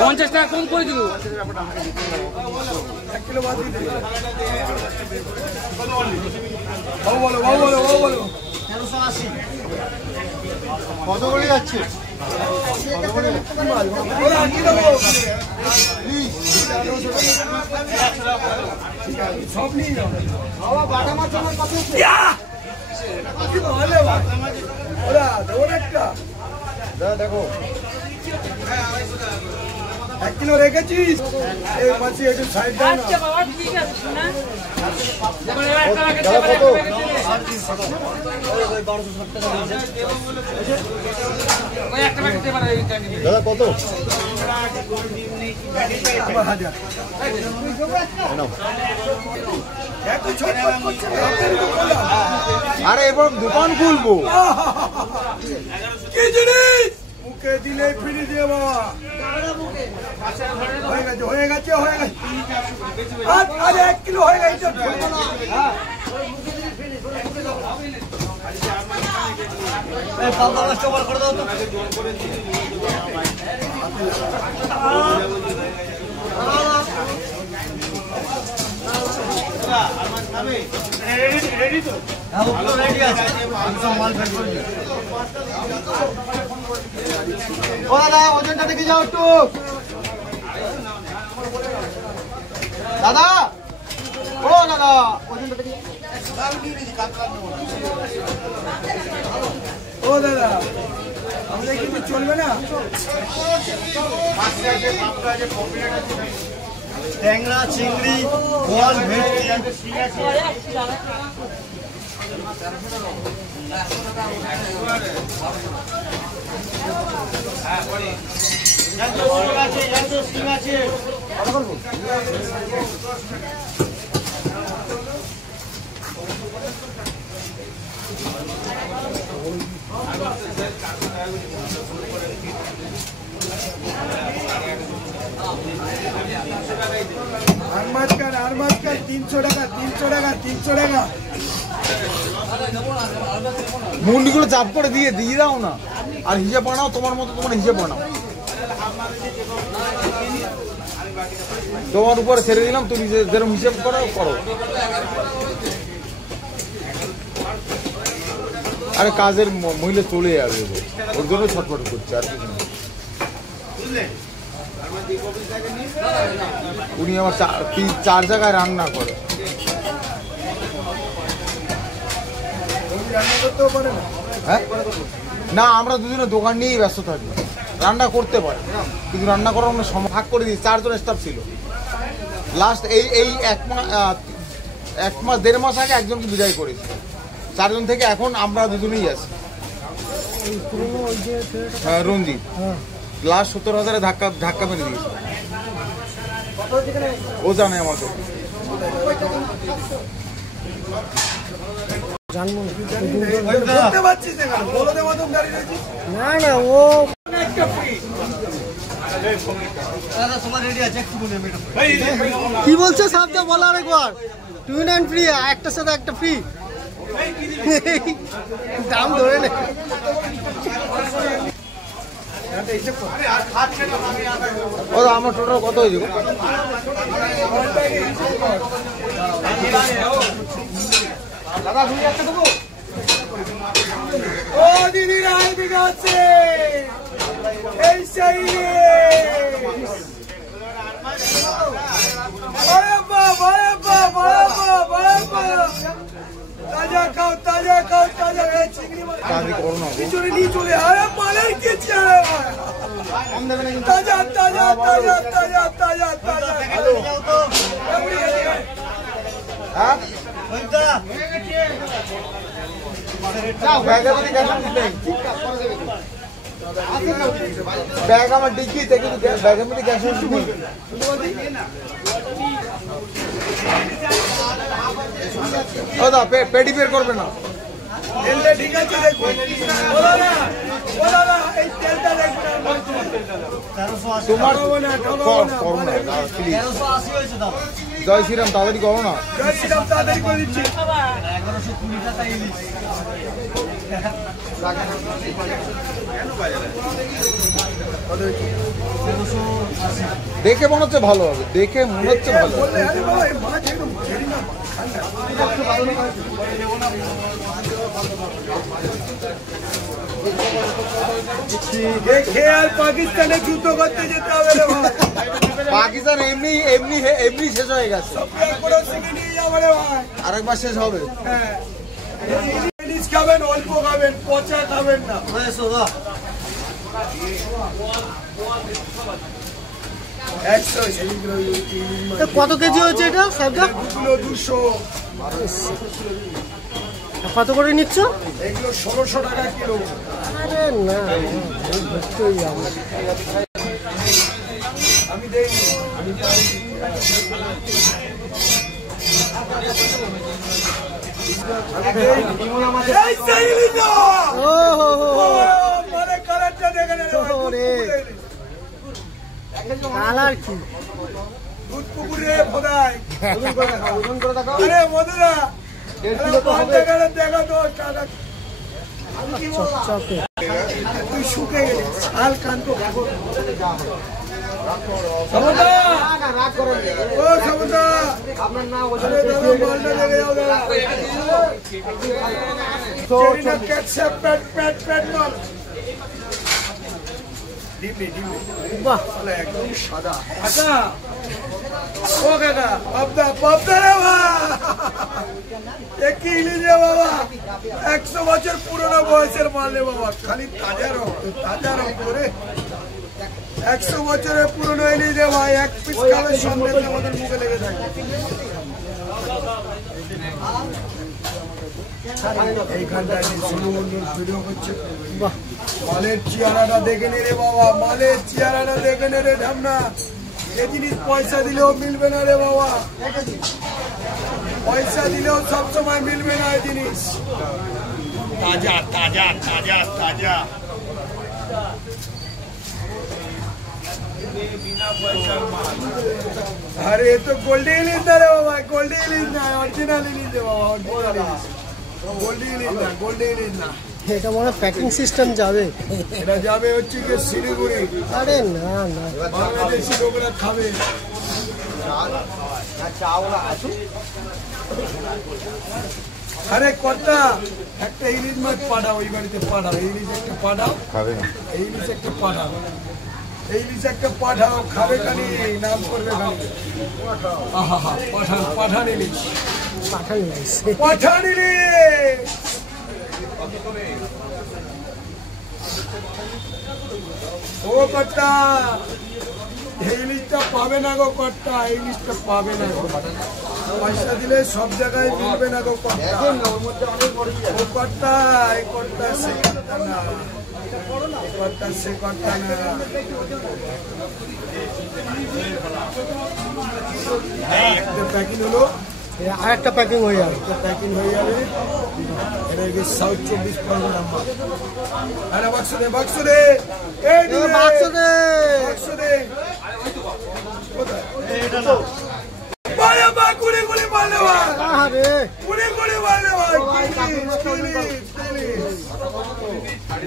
50 টাকা কম করে দিল। কত করে যাচ্ছে? সব নিয়ে যাও বাটা মাছ আমার কত দেখো 1 কিলো রেখেছিস এই মাছি একটু সাইড দাও না। বাবা ঠিক আছে শোনা দাদা কত? আরে এবার দোকান খুলবো। কি জিনিস মুখে দিলে ফিরে দিয়ে বাবা হয়ে গেছে আরে 1 কিলো হয়ে গেছে। দাদা ওজনটা দেখে যাও একটু। দাদা ও দাদা ওজনটা দেখে ও দাদা আমাদের কিন্তু চলবে না। ট্যাংরা চিংড়ি বল ভেটকি আর মাছ 300 টাকা 300 টাকা 300 টাকা। মুন্ডিগুলো চাপ করে দিয়ে দাও না, আর হিসাব বানাও তোমার মতো, তোমার হিসাব বানাও। তোমার উপরে ছেড়ে দিলাম, তুমি যেরকম হিসাব করো। আরে কাজের মহিলা চলে যাবে, ওর জন্য ছটফট করছে আর কিছু না। উনি আমার 4 জায়গায় রান্না করে। হ্যাঁ না, আমরা দুজনে দোকান নিয়েই ব্যস্ত থাকি। রান্না করতে পারে কিন্তু রান্না করার আমরা ভাগ করে দিই। 4 জন স্টাফ ছিল। লাস্ট এই 1 মাস 1.5 মাস আগে একজনকে বিদায় করেছি। 4 জন থেকে এখন আমরা দুজনেই আছি। হ্যাঁ রঞ্জিত লাস্ট 70,000 ধাক্কা মেরে দিয়েছে। ও জানে আমাকে। জানবো না না ও কি বলছে সাহেবটা বলো আরেকবার। 2 ফ্রি, একটার সাথে একটা ফ্রি। দাম ধরে নে। ও আমার টোটাল কত হয়েছে? দাদা 2 একটা দেবো। ও দিদিরা এদিকে আছে এই সেই তাজা খাও চিংড়ি মাছ নিয়ে চলে। আরে মালের কি তাজা তাজা তাজা তাজা তাজা তাজা। ব্যাগ আমার ডিকিতে, কিন্তু ব্যাগের মধ্যে গ্যাস নেই। দাদা পেটি বের করবে না। তেলটা ঠিক আছে দেখুন। এই তেলটা দেখুন। তোমার করো না প্লিজ। জয় শ্রীরাম, তাড়াতাড়ি করো না। জয় শ্রীরাম, তাড়াতাড়ি করে দিচ্ছি। 1120 টাকা ইলিশ। দেখে মনে হচ্ছে ভালো হবে, দেখে মনে হচ্ছে ভালো হবে। পাকিস্তানে যুদ্ধ করতে যেতে হবে রে ভাই। পাকিস্তান এমনি এমনি এমনি শেষ হয়ে গেছে, আরেকবার শেষ হবে। ইলিশ খাবেন, অল্প খাবেন, পচা খাবেন না। কত কেজি হচ্ছে এটা সাহেবদা? 200। কত করে নিচ্ছ? এগুলো 1600 টাকা কিলো। আরে না, আমি দেইনি। কালার কি পুকুরে ভোদায়। আরে মধুরা দেখা 10 টাকা। তুই শুকে গেলে শাল কান্ত। ও সমুদা, আপনার নাম একদম সাদা। আচ্ছা ও কাকা, পাবদা পাবদা রে একই ইলিশে বাবা, 100 বছর পুরোনো বয়সের মাল রে বাবা, খালি তাজা রক্ত রে। 100 বছরের পুরোনো ইলিশে ভাই, এক পিস খাবে সন্দেশ আমাদের মুখে লেগে থাকে। এইখানটায় ভিডিও করছে। মালের চেহারাটা দেখে নে রে বাবা, মালের চেহারাটা দেখে নে রে ঢামনা। এই জিনিস পয়সা দিলেও মিলবে না রে বাবা, পয়সা দিলেও সবসময় মিলবে না এই জিনিস। তাজা তাজা তাজা তাজা। আরে এ তো গোল্ডি ইলিশ না রে বাবা, গোল্ডি ইলিশ না, অরিজিনাল ইলিশ রে বাবা, অরিজিনাল ইলিশ। গোল্ডি ইলিশ না, গোল্ডি ইলিশ না। এটা মনে প্যাকিং সিস্টেম যাবে। এটা যাবে হচ্ছে কি শিলিগুড়ি। আরে না না, বাংলাদেশি লোকরা খাবে। আরে কর্তা, একটা ইলিশ মাছ পাঠাও, ওই বাড়িতে পাঠাও। ইলিশ একটা পাঠাও, ইলিশ একটা পাঠাও, ইলিশ একটা পাঠাও। খাবে খালি, নাম করবে খালি। আহা পাঠান, পাঠান ইলিশ, পাঠান ইলিশ, পাঠান ইলিশ। ও কর্তা, এই ইলিশটা পাবে না গো কর্তা, এই ইলিশটা পাবে না গো। পয়সা দিলে সব জায়গায় মিলবে না গো কর্তা। ও কর্তা, এই কর্তা সে কর্তা না, কর্তা সে কর্তা না। একটা প্যাকিং হলো, আর একটা প্যাকিং হয়ে যাবে। প্যাকিং হয়ে যাবে। এটা সাউথ 24 পরগনা। আরে বাক্স দে, বাক্স দে, এই বাক্স দে, বাক্স দে। কোথায় এটা না? বারে বা গুলি গুলি মারলে ভাই, আরে গুলি গুলি মারলে ভাই।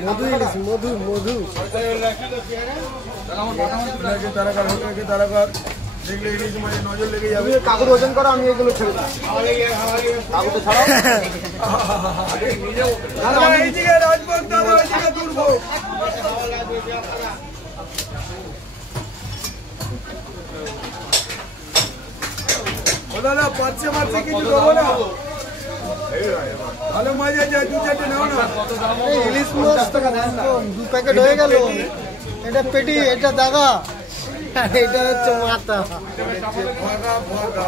মধু ইলিশ, মধু মধু। তারা কর দেখলে ইলিশ মাঝে নজর লেগে যাবে। কাকুর ওজন করো, আমি এগুলো ছেড়ে দিই। কাকু তো ছাড়াও। এইদিকে রাজভোগ দাদা, ওইদিকে দুর্ভোগ। ও দাদা, পাচ্ছে মারছে কিছু দেবো না? ভালো মজা যায়, 2-4টে নাও না। ইলিশ মাছ 2 প্যাকেট হয়ে গেল। এটা পেটি, এটা দাগা, এটা হচ্ছে মাথা। ভাগা ভাগা।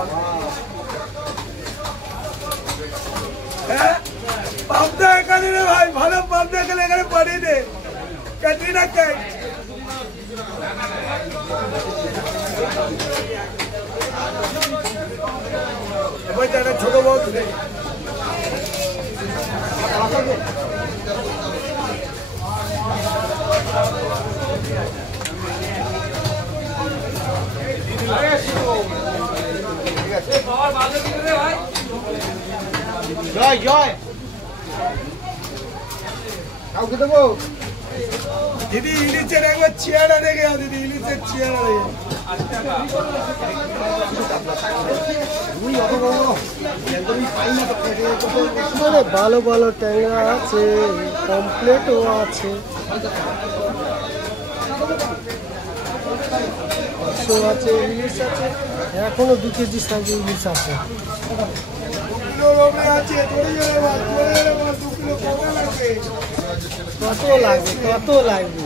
হ্যাঁ, পাবদা এখানে রে ভাই, ভালো পাবদা এখানে এখানে পাঠিয়ে দে। ক্যাটরিনা কাইফ। এবার একটা ছোট বক্স দে। জয় জয়। কাউকে দেবো দিদি ইলিশের একবার চেয়ারা রেখে দিদি ইলিশের চেয়ারা রেখে মানে ভালো ভালো ট্যাংরা আছে, কমপ্লেটও আছে, আছে, ইলিশ আছে, এখনো 2 কেজি সাইজের ইলিশ আছে। কত লাগবে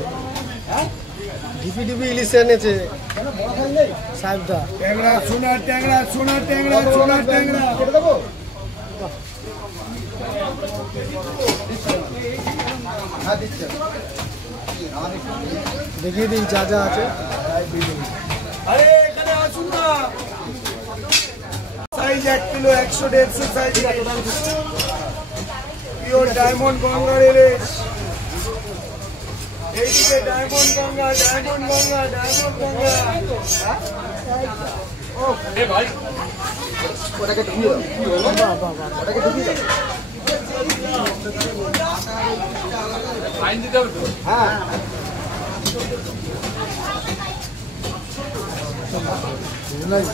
ডিপি ডিপি ইলিশ এনেছে সাহেবটা। ট্যাংরা সোনা ট্যাংরা সোনা ট্যাংরা সোনা ট্যাংরা দেখিয়ে দিই যা যা আছে। আরে এখানে আসুন না, size 1 kilo 100-150 size pure diamond গঙ্গার ইলিশ। এইদিকে diamond Ganga diamond Ganga diamond Ganga. ওটাকে ঢুকিয়ে দাও, ওটাকে ঢুকিয়ে দাও। হ্যাঁ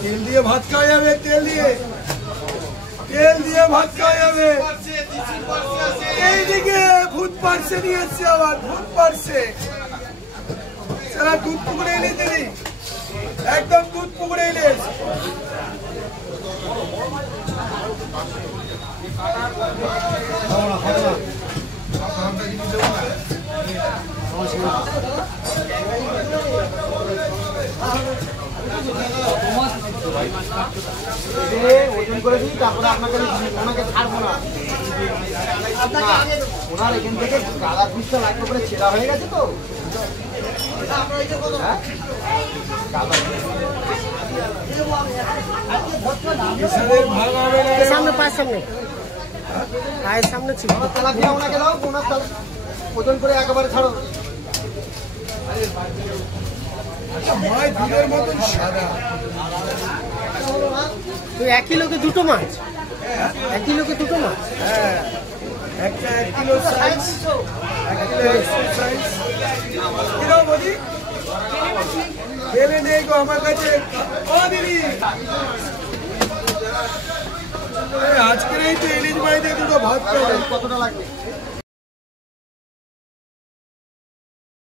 তেল দিয়ে ভাত খাওয়া যাবে, তেল দিয়ে ভাত খাওয়া যাবে। এইদিকে ভূত পার্সে নিয়ে এসছে, আবার ভূত পার্সে সারা দুধ পুকুরে এনে দিলি, একদম দুধ পুকুরে এনে ওজন করে দিই, তারপরে আপনাকে ওনাকে ছাড়বো না। ওনার এখান থেকে গালা পিসটা লাগবে করে ছেঁড়া হয়ে গেছে তো। সামনে পায়ের সামনে, পায়ের সামনে ছিল। তেলাপিয়া ওনাকে দাও, ওনার ওজন করে একেবারে ছাড়ো। মাছ দুধের মতন সাদা। তুই 1 কিলোকে 2টো মাছ, 1 কিলোকে 2টো মাছ। হ্যাঁ, একটা 1 kilo size, 1 kilo 100 size. Kilo বলি বেলে নেই গো আমার কাছে। ও দিদি আজকের এই তো ইলিশ মাছ দিয়ে দুটো ভাত খাবে। কতটা লাগবে?